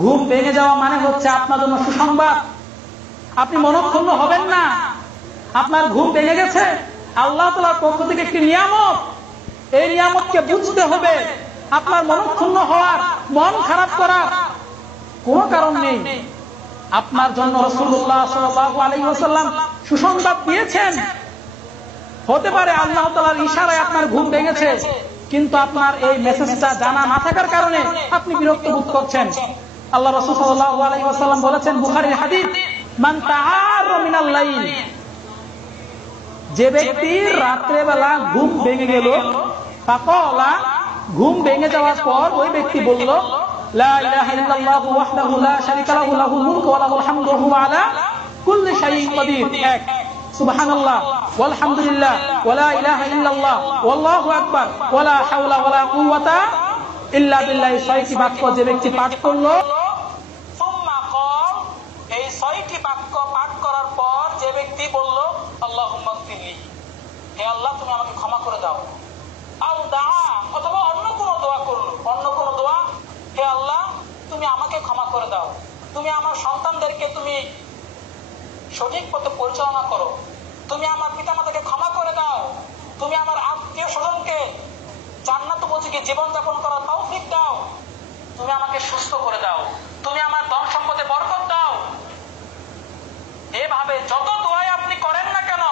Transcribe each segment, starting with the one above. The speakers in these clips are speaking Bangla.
ঘুম ভেঙে যাওয়া মানে হচ্ছে আপনার জন্য সুসংবাদ। আপনি মনক্ষুণ্ণ হবেন না। আপনার ঘুম ভেঙে গেছে, আল্লাহ তাআলার পক্ষ থেকে একটি নিয়ামত। এই নিয়ামতকে বুঝতে হবে। আপনার মনক্ষুণ্ণ হওয়ার, মন খারাপ করার কোনো কারণ নেই। আপনার জন্য রাসূলুল্লাহ সাল্লাল্লাহু আলাইহি ওয়াসাল্লাম সুসংবাদ দিয়েছেন। হতে পারে আল্লাহ তাআলার ইশারায় আপনার ঘুম ভেঙেছে, কিন্তু আপনার এই মেসেজটা জানা না থাকার কারণে আপনি বিরক্ত বোধ করছেন। আল্লাহ রাসূল সাল্লাল্লাহু আলাইহি ওয়াসাল্লাম বলেছেন, বুখারীর হাদিস, মান তাআররা মিনাল লাইল, যে ব্যক্তির রাত্রে বেলা ঘুম ভেঙে গেল, ফাকালা, ঘুম ভেঙে যাওয়ার পর ওই ব্যক্তি বলল, লা ইলাহা ইল্লাল্লাহু ওয়াহদাহু লা শারীকা লাহু লাহুল মুলকু ওয়া লাহুল হামদু ওয়া হুয়া আলা কুল্লি শাইইন কাদির। এক, সুবহানাল্লাহ ওয়ালহামদুলিল্লাহ ওয়া লা ইলাহা ইল্লাল্লাহ ওয়াল্লাহু আকবার ওয়া লা হাওলা ওয়া লা কুওয়াতা ইল্লা বিল্লাহ। ছয়টি বাক্য যে ব্যক্তি পাঠ করলো, এই ছয়টি বাক্য পাঠ করার পর যে ব্যক্তি বলল, আল্লাহুম্মা গফিরলি, হে আল্লাহ তুমি আমাকে ক্ষমা করে দাও। আও দাআ, অথবা অন্য কোন দোয়া করলো, অন্য কোন দোয়া, হে আল্লাহ তুমি আমাকে ক্ষমা করে দাও, তুমি আমার সন্তানদেরকে তুমি সঠিক পথে পরিচালনা করো, তুমি আমার পিতামাতাকে ক্ষমা করে দাও, তুমি আমার আত্মীয় স্বজনকে জান্নাতমুখী জীবন যাপন করার তৌফিক দাও, তুমি আমাকে সুস্থ করে দাও, তুমি আমার ধন সম্পদে বরকত দাও। এভাবে যত দোয়াই আপনি করেন না কেন,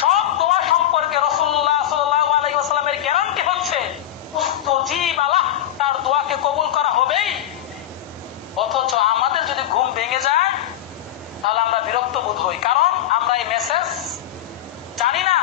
সব দোয়া সম্পর্কে রাসূলুল্লাহ সাল্লাল্লাহু আলাইহি ওয়াসাল্লামের গ্যারান্টি হচ্ছে মুস্তাজিব আলাহ, তার দোয়াকে কবুল করা হবেই। অথচ আমাদের যদি ঘুম ভেঙে যায়, তাহলে আমরা বিরক্ত বোধ হই, কারণ আমরা এই মেসেজ জানি না।